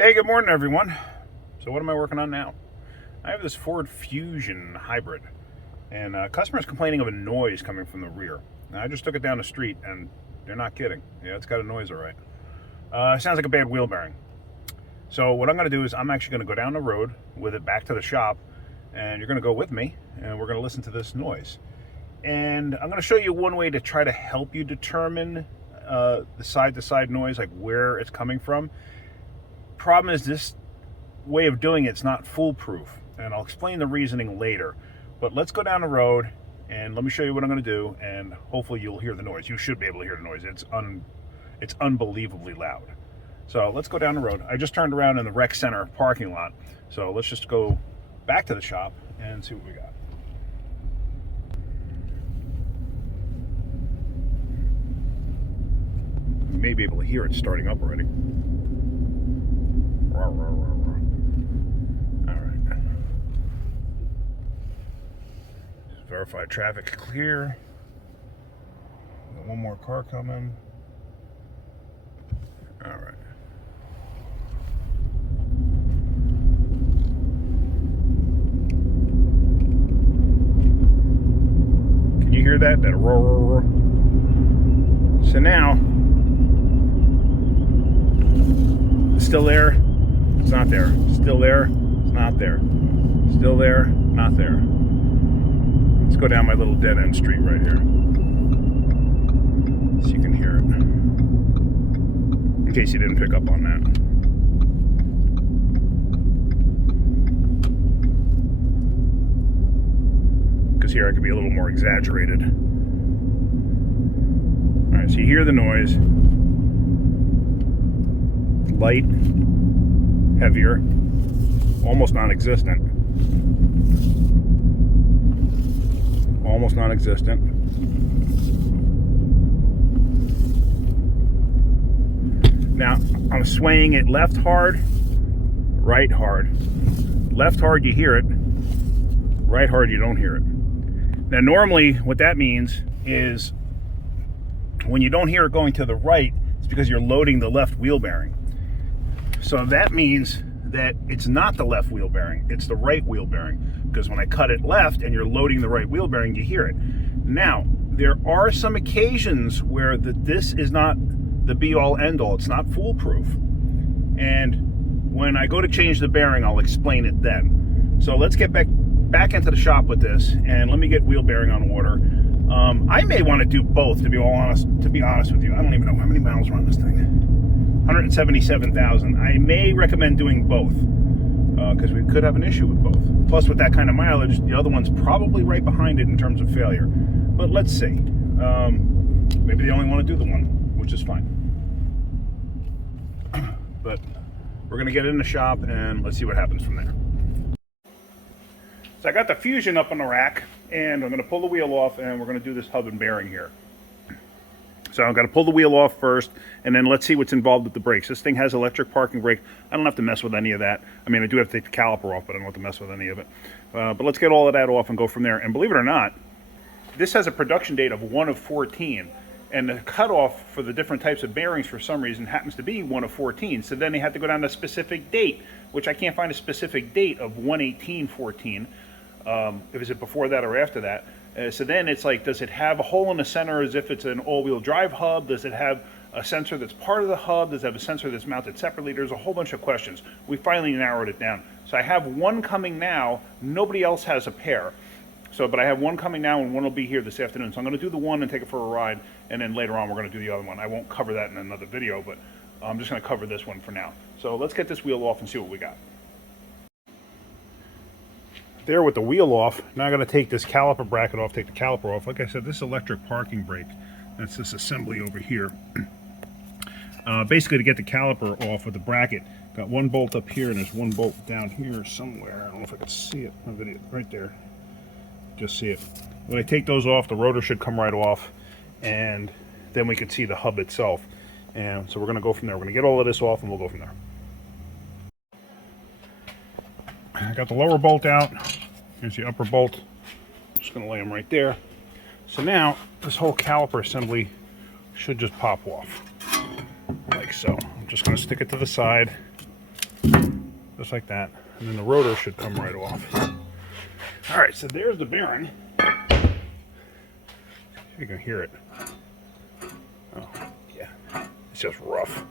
Hey, good morning, everyone. So what am I working on now? I have this Ford Fusion hybrid, and customers complaining of a noise coming from the rear. Now, I just took it down the street, and they're not kidding. Yeah, it's got a noise, all right. It sounds like a bad wheel bearing. So what I'm going to do is I'm actually going to go down the road with it back to the shop, and you're going to go with me, and we're going to listen to this noise. And I'm going to show you one way to try to help you determine the side-to-side noise, like where it's coming from. Problem is, this way of doing it's not foolproof, and I'll explain the reasoning later. But let's go down the road and let me show you what I'm going to do, and hopefully you'll hear the noise. You should be able to hear the noise. It's unbelievably loud. So let's go down the road. I just turned around in the rec center parking lot, so let's just go back to the shop and see what we got. You may be able to hear it starting up already. All right. Just verify traffic clear. Got one more car coming. All right. Can you hear that? That roar, roar, roar. So now, it's still there. It's not there. Still there. It's not there. Still there. Not there. Let's go down my little dead end street right here, so you can hear it. In case you didn't pick up on that. Because here I could be a little more exaggerated. Alright, so you hear the noise. Light. Heavier, almost non-existent. Almost non-existent. Now, I'm swaying it left hard, right hard. Left hard, you hear it. Right hard, you don't hear it. Now, normally, what that means is when you don't hear it going to the right, it's because you're loading the left wheel bearing. So that means that it's not the left wheel bearing, it's the right wheel bearing. Because when I cut it left and you're loading the right wheel bearing, you hear it. Now, there are some occasions where this is not the be-all, end-all. It's not foolproof. And when I go to change the bearing, I'll explain it then. So let's get back into the shop with this, and let me get wheel bearing on order. I may want to do both, to be honest with you. I don't even know how many miles are on this thing. 177,000. I may recommend doing both because we could have an issue with both. Plus, with that kind of mileage, the other one's probably right behind it in terms of failure. But let's see. Maybe they only want to do the one, which is fine. But we're going to get in the shop and let's see what happens from there. So I got the Fusion up on the rack, and I'm going to pull the wheel off, and we're going to do this hub and bearing here. So I've got to pull the wheel off first, and then let's see what's involved with the brakes. This thing has electric parking brake. I don't have to mess with any of that. I mean, I do have to take the caliper off, but I don't have to mess with any of it. But let's get all of that off and go from there. And believe it or not, this has a production date of 1 of 14. And the cutoff for the different types of bearings for some reason happens to be 1 of 14. So then they had to go down to a specific date, which I can't find a specific date of 1/18/14. Is it before that or after that? So then it's like, does it have a hole in the center as if it's an all-wheel drive hub? Does it have a sensor that's part of the hub? Does it have a sensor that's mounted separately? There's a whole bunch of questions. We finally narrowed it down. So I have one coming now. Nobody else has a pair. But I have one coming now, and one will be here this afternoon. So I'm going to do the one and take it for a ride, and then later on we're going to do the other one. I won't cover that in another video, but I'm just going to cover this one for now. So let's get this wheel off and see what we got. There with the wheel off, now I got to take this caliper bracket off, take the caliper off. Like I said, this electric parking brake, that's this assembly over here. Basically, to get the caliper off of the bracket, got one bolt up here and there's one bolt down here somewhere. I don't know if I can see it on video, right there. Just see it. When I take those off, the rotor should come right off, and then we can see the hub itself. And so we're going to go from there. We're going to get all of this off and we'll go from there. I got the lower bolt out. Here's the upper bolt. I'm just going to lay them right there. So now this whole caliper assembly should just pop off like so. I'm just going to stick it to the side just like that, and then the rotor should come right off. All right, so there's the bearing. You can hear it. Oh, yeah, it's just rough.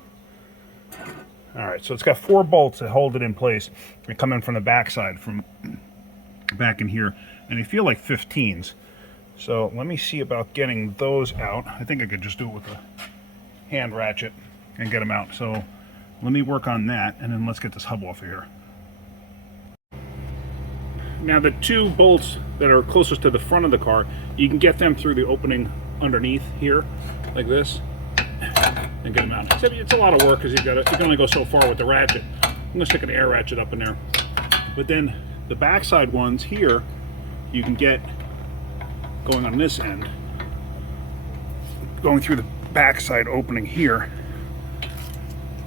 All right, so it's got 4 bolts that hold it in place. They come in from the backside, from back in here, and they feel like 15s. So let me see about getting those out. I think I could just do it with a hand ratchet and get them out. So let me work on that, and then let's get this hub off of here. Now the 2 bolts that are closest to the front of the car, you can get them through the opening underneath here, like this, and get them out. It's a lot of work because you can only go so far with the ratchet. I'm gonna stick an air ratchet up in there. But then the backside ones here, you can get going on this end, going through the backside opening here,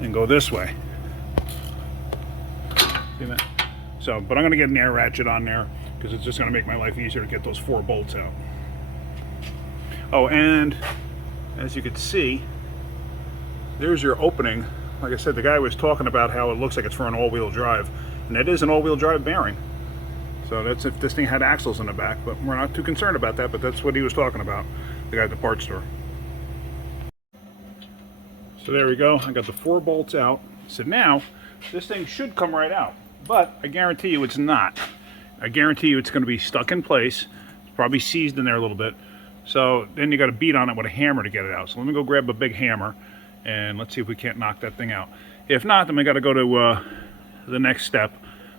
and go this way. See that? So, but I'm going to get an air ratchet on there because it's just going to make my life easier to get those 4 bolts out. Oh, and as you can see, there's your opening. Like I said, the guy was talking about how it looks like it's for an all-wheel drive, and it is an all-wheel drive bearing. So that's if this thing had axles in the back, but we're not too concerned about that, but that's what he was talking about, the guy at the parts store. So there we go, I got the 4 bolts out. So now, this thing should come right out, but I guarantee you it's not. I guarantee you it's going to be stuck in place. It's probably seized in there a little bit. So then you got to beat on it with a hammer to get it out. So let me go grab a big hammer, and let's see if we can't knock that thing out. If not, then we got to go to the next step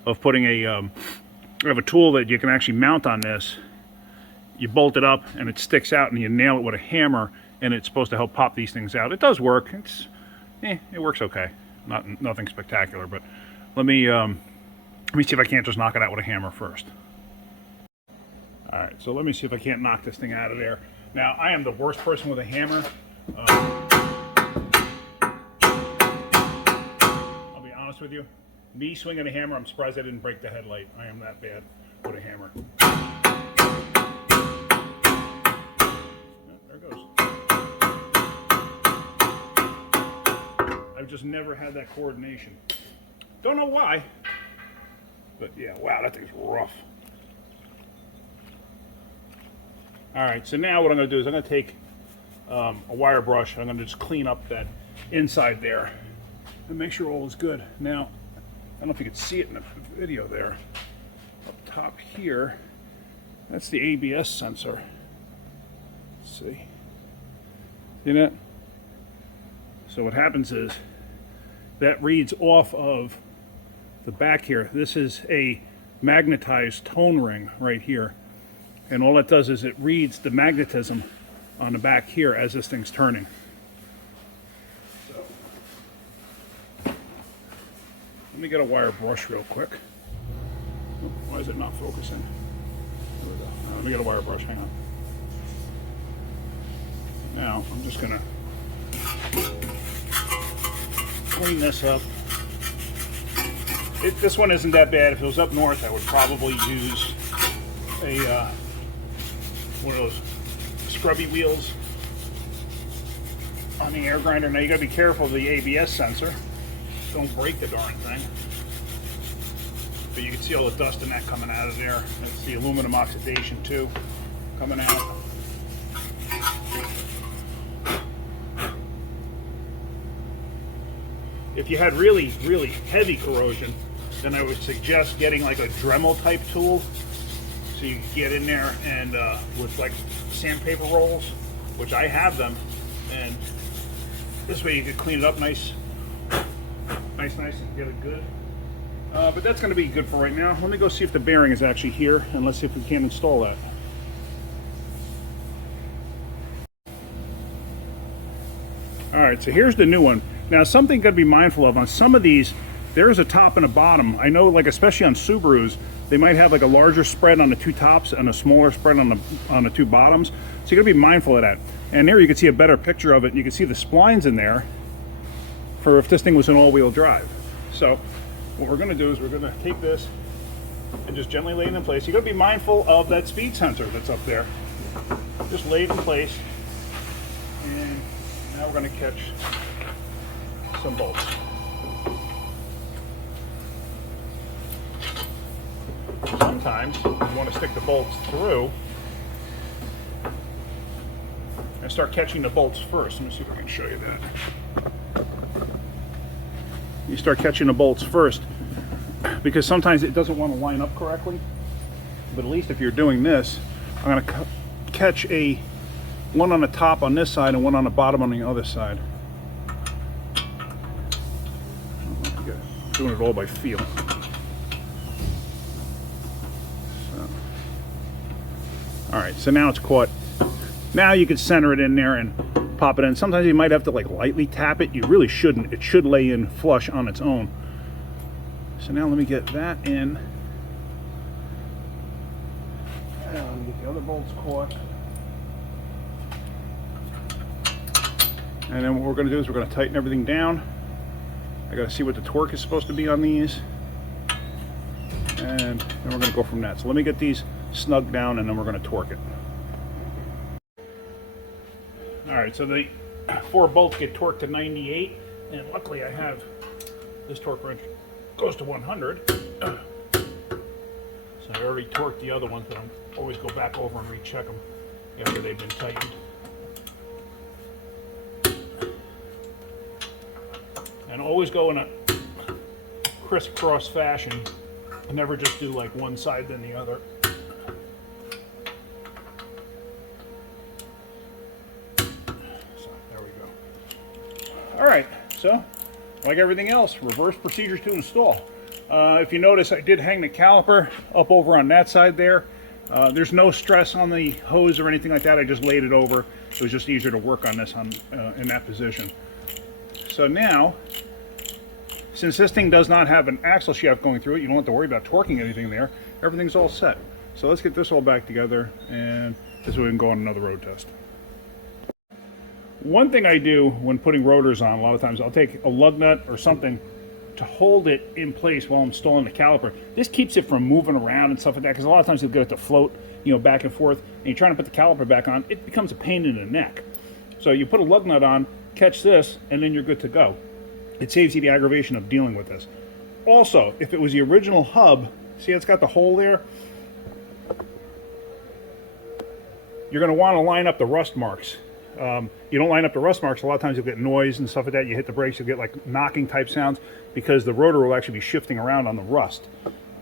of putting a... I have a tool that you can actually mount on this. You bolt it up and it sticks out, and you nail it with a hammer, and it's supposed to help pop these things out. It does work. It works okay. Nothing spectacular, but let me see if I can't just knock it out with a hammer first. All right, so let me see if I can't knock this thing out of there. Now, I am the worst person with a hammer. I'll be honest with you. Me swinging a hammer, I'm surprised I didn't break the headlight. I am that bad with a hammer. Yeah, there it goes. I've just never had that coordination. Don't know why, but yeah, wow, that thing's rough. All right, so now what I'm going to do is I'm going to take a wire brush. I'm going to just clean up that inside there and make sure all is good. Now, I don't know if you can see it in the video there. Up top here, that's the ABS sensor. Let's see. See that? So what happens is that reads off of the back here. This is a magnetized tone ring right here. And all it does is it reads the magnetism on the back here as this thing's turning. Let me get a wire brush real quick. Oh, why is it not focusing? There we go. Let me get a wire brush, hang on. Now, I'm just gonna clean this up. This one isn't that bad. If it was up north, I would probably use a one of those scrubby wheels on the air grinder. Now you gotta be careful of the ABS sensor. Don't break the darn thing. But you can see all the dust and that coming out of there. That's the aluminum oxidation too, coming out. If you had really, really heavy corrosion, then I would suggest getting like a Dremel type tool. So you can get in there and with like sandpaper rolls, which I have them, and this way you could clean it up nice and get it good. But that's going to be good for right now. Let me go see if the bearing is actually here, and let's see if we can install that. All right, so here's the new one. Now, something you got to be mindful of on some of these, there's a top and a bottom. I know, like especially on Subarus, they might have like a larger spread on the 2 tops and a smaller spread on the 2 bottoms. So you got to be mindful of that. And there you can see a better picture of it. You can see the splines in there for if this thing was an all-wheel drive. So what we're going to do is we're going to take this and just gently lay it in place. You got to be mindful of that speed sensor that's up there. Just lay it in place, and now we're going to catch some bolts. sometimes you want to stick the bolts through and start catching the bolts first. Let me see if I can show you that. You start catching the bolts first because sometimes it doesn't want to line up correctly. But at least if you're doing this, I'm going to catch one on the top on this side and one on the bottom on the other side. Doing it all by feel. All right, so now it's caught. Now you can center it in there and pop it in. Sometimes you might have to like lightly tap it. You really shouldn't. It should lay in flush on its own. So now let me get that in. And let me get the other bolts caught. And then what we're going to do is we're going to tighten everything down. I got to see what the torque is supposed to be on these. And then we're going to go from that. So let me get these snug down and then we're going to torque it. Alright, so the 4 bolts get torqued to 98, and luckily I have this torque wrench goes to 100. So I already torqued the other ones, but I always go back over and recheck them after they've been tightened. And always go in a crisscross fashion. I never just do like one side then the other. Alright, so like everything else, reverse procedures to install. If you notice, I did hang the caliper up over on that side there. There's no stress on the hose or anything like that. I just laid it over. It was just easier to work on this in that position. So now, since this thing does not have an axle shaft going through it, you don't have to worry about torquing anything there. Everything's all set. So let's get this all back together, and this way we can go on another road test. One thing I do when putting rotors on, a lot of times I'll take a lug nut or something to hold it in place while I'm installing the caliper. This keeps it from moving around and stuff like that, because a lot of times you'll get it to float, you know, back and forth, and you're trying to put the caliper back on, it becomes a pain in the neck. So you put a lug nut on, catch this, and then you're good to go. It saves you the aggravation of dealing with this. Also, if it was the original hub, see it's got the hole there? You're going to want to line up the rust marks. You don't line up the rust marks, a lot of times you'll get noise and stuff like that. You hit the brakes, you'll get like knocking type sounds because the rotor will actually be shifting around on the rust.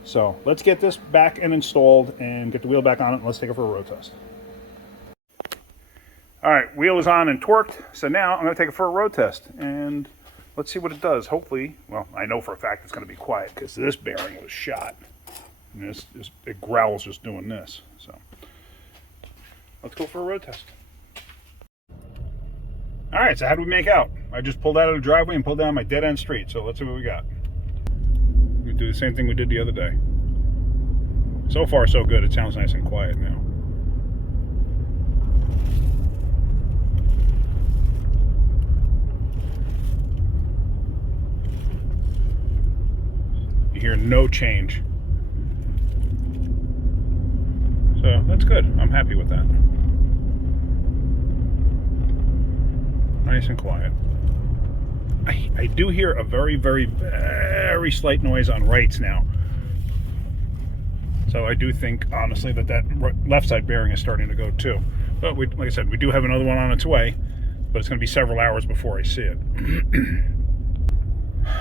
So let's get this back and installed and get the wheel back on it, and let's take it for a road test. All right, wheel is on and torqued, so now I'm going to take it for a road test and let's see what it does. Hopefully, well, I know for a fact it's going to be quiet because this bearing was shot. And it growls just doing this. So let's go for a road test. All right, so how do we make out? I just pulled out of the driveway and pulled down my dead end street. So let's see what we got. We do the same thing we did the other day. So far, so good. It sounds nice and quiet now. You hear no change. So that's good. I'm happy with that. Nice and quiet. I do hear a very, very, very slight noise on rights now. So I do think, honestly, that left side bearing is starting to go too. But like I said, we do have another one on its way, but it's going to be several hours before I see it.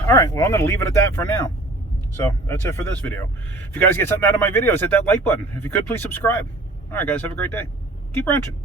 All right, well, I'm going to leave it at that for now. So that's it for this video. If you guys get something out of my videos, hit that like button. If you could, please subscribe. All right, guys, have a great day. Keep wrenching.